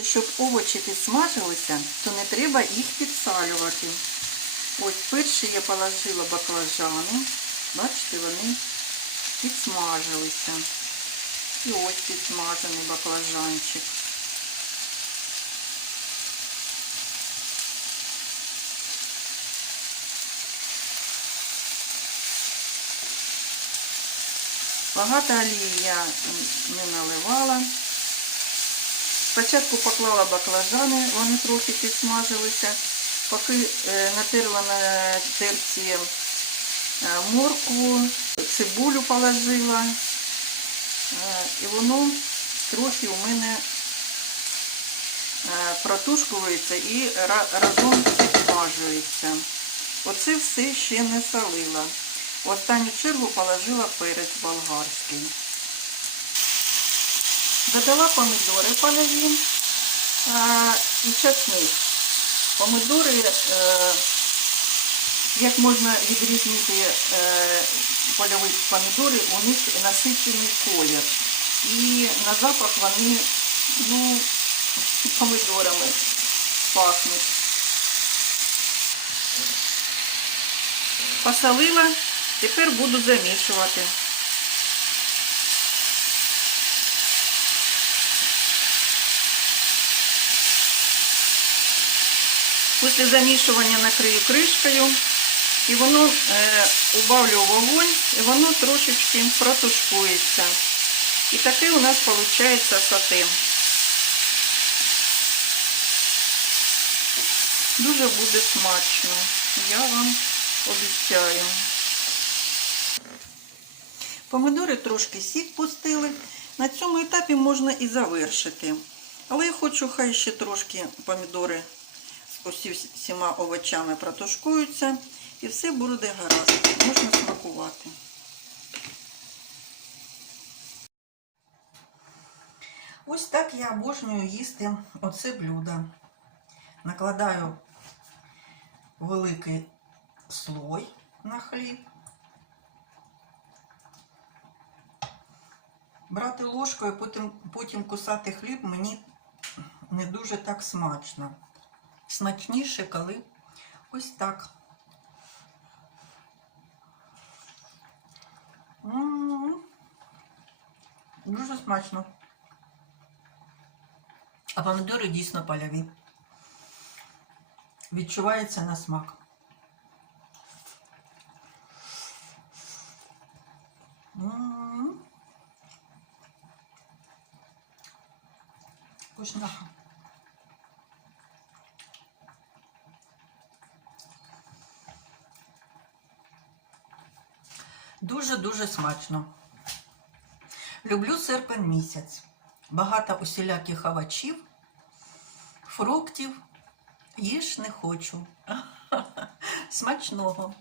Щоб овочі підсмажилися, то не треба їх підсалювати. Ось перші я положила баклажани. Бачите, вони підсмажилися. І ось підсмажений баклажанчик. Багато олії я не наливала. Спочатку поклала баклажани, вони трохи підсмажилися, поки е, натерла на терці е, моркву, цибулю положила, е, і воно трохи у мене протушкується і разом підсмажується. Оце все ще не солила. В останню чергу положила перець болгарський. Додала помідори польові а, і часник. Помідори, е, як можна відрізнити е, польові помідори, у них насичений колір. І на запах вони ну, помідорами пахнуть. Посолила, тепер буду замішувати. Після замішування накрию кришкою і воно е, убавлю вогонь, і воно трошечки протушкується. І таке у нас виходить сате. Дуже буде смачно, я вам обіцяю. Помидори трошки сік пустили. На цьому етапі можна і завершити. Але я хочу, хай ще трошки помідори з усі всіма овочами протушкуються і все буде гаразд. Можна смакувати. Ось так я обожнюю їсти оце блюдо. Накладаю великий слой на хліб. Брати ложкою, потім, потім кусати хліб мені не дуже так смачно. Смачніше, коли ось так. М-м-м. Дуже смачно. А помідори дійсно польові. Відчувається на смак. М-м-м. Вкусняха. Дуже-дуже смачно. Люблю серпень місяць. Багато усіляких овочів, фруктів. Їж не хочу. Смачного.